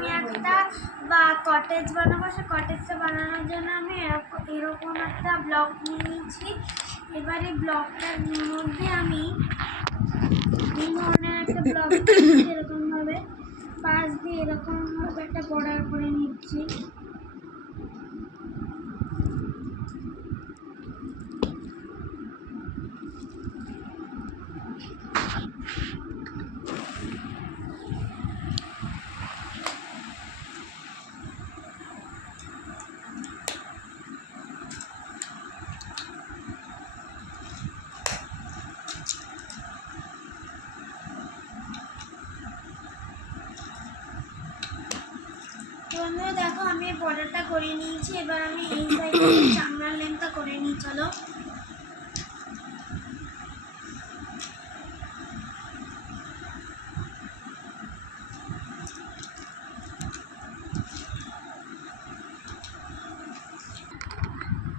আমি একটা কটেজ বানাবো। সেই কটেজটা বানানোর জন্য আমি এরকম একটা ব্লক নিয়ে নিয়েছি। এবার এই ব্লকটার মধ্যে আমি এই ধরনের একটা ব্লক এরকমভাবে পাশ দিয়ে এরকমভাবে একটা বর্ডার করে নিচ্ছি। বন্ধুরা দেখো আমি বর্ডারটা করে নিয়েছি। এবার আমি এই সাইডে জানলার লেন্থটা করে নিই। চলো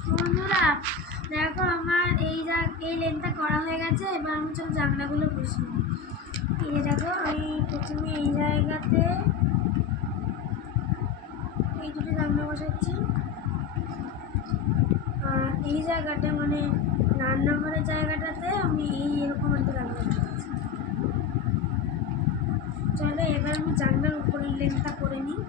বন্ধুরা দেখো আমার এই লেন্থটা করা হয়ে গেছে। এবার আমি চলো জানলাগুলো বসিয়ে নিই। এই দেখো আমি প্রথমে এই জায়গাতে এই দুটো জানলা বসাচ্ছি। এই জায়গাটা মানে রান্নাঘরের জায়গাটাতে আমি এরকম একটা জানলা বসাচ্ছি। চলো এবার আমি জানলার উপরের লেন্থটা করে নিই।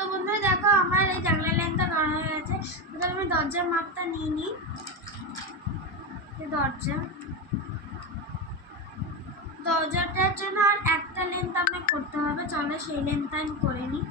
তো বন্ধুরা দেখো আমার এই জানলার লেন্থটা করা হয়ে গেছে। তাহলে আমি দরজার মাপটা নিয়ে নিই। দরজাটার জন্য আর একটা লেন্থ আমাকে করতে হবে। চলো সেই লেন্থটা আমি করে নিই।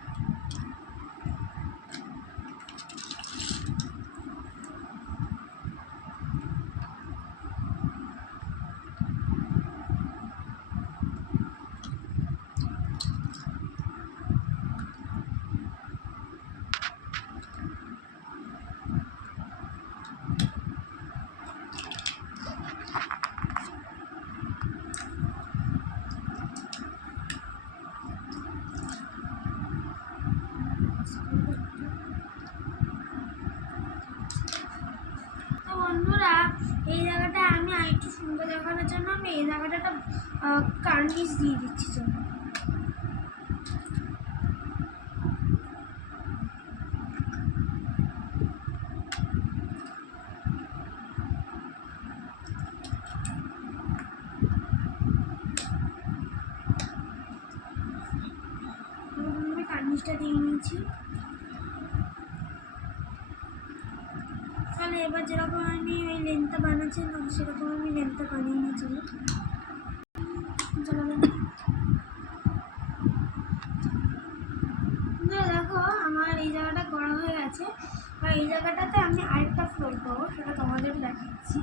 বন্ধুরা এই জায়গাটা আমি আরেকটু সুন্দর দেখানোর জন্য আমি এই জায়গাটা একটা কার্নিশ দিয়ে দিচ্ছি। চলো আমি কার্নিশটা দিয়ে নিয়েছি। তাহলে এবার যেরকম আমি ওই লেন্থটা বানাচ্ছি সেরকম আমি লেন্থটা বানিয়ে নিয়ে চলো। দেখো আমার এই জায়গাটা করা হয়ে গেছে। আর এই জায়গাটাতে আমি আরেকটা ফ্লোর পাবো, সেটা তোমাদের দেখাচ্ছি।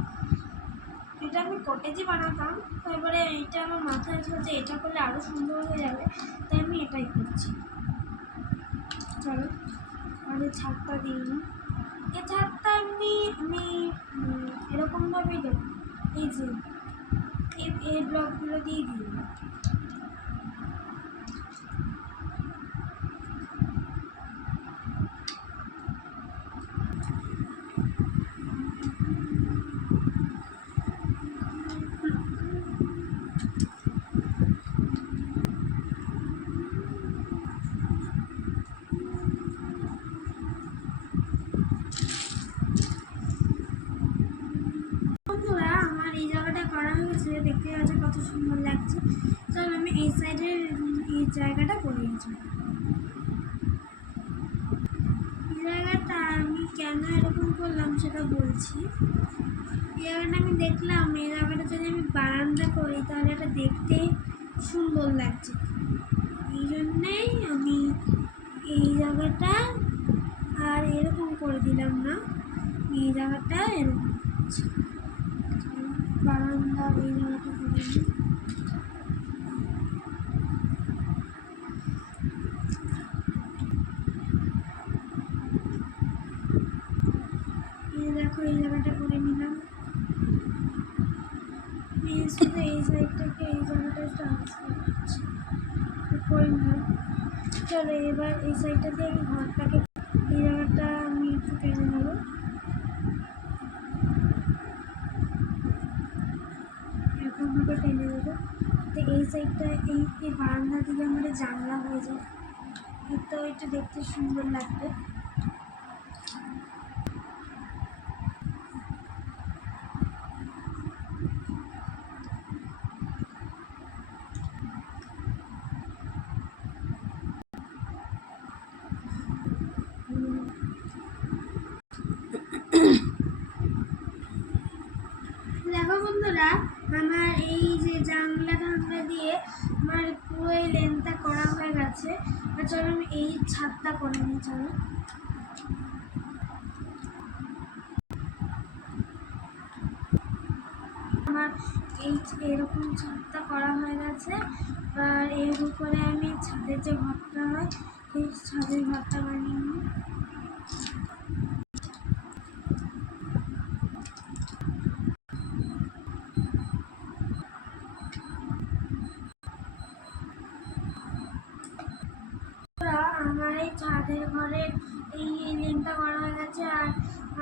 এটা আমি কটেজই বানাতাম, তারপরে এটা আমার মাথায় ছিল যে এটা করলে আরও সুন্দর হয়ে যাবে, তাই আমি এটাই করছি। চলো আমাদের ছাদটা দিই নি। এই ছাদটা এমনি আমি এরকমভাবেই দেবো। এই যে এই ব্লকগুলো দিয়ে দিই। দেখতে আছে কত সুন্দর লাগছে। চল আমি এই সাইডের এই জায়গাটা করে নিয়েছি। এই জায়গাটা আমি কেন এরকম করলাম সেটা বলছি। এই জায়গাটা আমি দেখলাম এই জায়গাটা যদি আমি বারান্দা করি তাহলে এটা দেখতে সুন্দর লাগছে। এই জন্যেই আমি এই জায়গাটা আর এরকম করে দিলাম না, এই জায়গাটা এরকম করছি। এই জায়গাটা করে নিই। এই দেখো এই জায়গাটা করে নিলাম। শুধু এই সাইডটাকে এই জায়গাটা ট্রান্সফার করে নিলাম। চলো এবার এই সাইডটাতে আমি ঘরটাকে এই জায়গাটা আমি একটু টেনে নেবো। এরকমভাবে টেনে দেবো। তো এই সাইডটা এই বারান্দা দিকে আমাদের জানলা হয়ে যায়, তো এটা দেখতে সুন্দর লাগবে। দেখো বন্ধুরা, আমার এই যে জানলা টানলা দিয়ে আমার পুরো এই লেনটা করা হয়ে গেছে। চলো আমি এই ছাদটা করে নিই। চলো আমার এই এরকম ছাদটা করা হয়ে গেছে। আর এর উপরে আমি ছাদের যে ঘরটা হয় সেই ছাদের ঘরটা বানিয়ে নিই। আমার এই ছাদের ঘরের এই লেনটা করা হয়ে গেছে, আর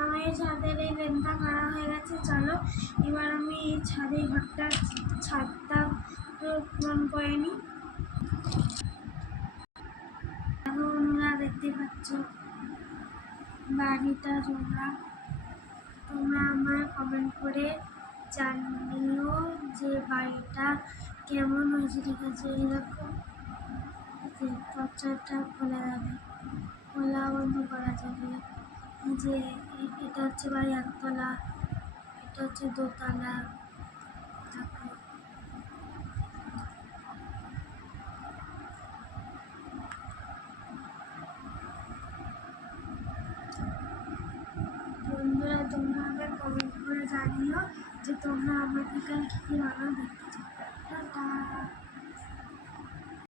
আমার এই ছাদের এই লেনটা করা হয়ে গেছে। চলো এবার আমি এই ছাদের ঘরটা ছাদটা পূরণ করে নিই। দেখো বন্ধুরা, দেখতে পাচ্ছ বাড়িটা তোমরা আমার কমেন্ট করে জানিও যে বাড়িটা কেমন হয়েছে। ঠিক আছে, এরকম দরজাটা খোলা যাবে, খোলা বন্ধ করা যাবে। যে এটা হচ্ছে বাড়ি একতলা, এটা হচ্ছে দোতলা। দেখো বন্ধুরা, তোমরা আমাকে কমেন্ট করে জানিও যে তোমরা আমার থেকে কী কী বানাও দেখতে চাও। টাটা।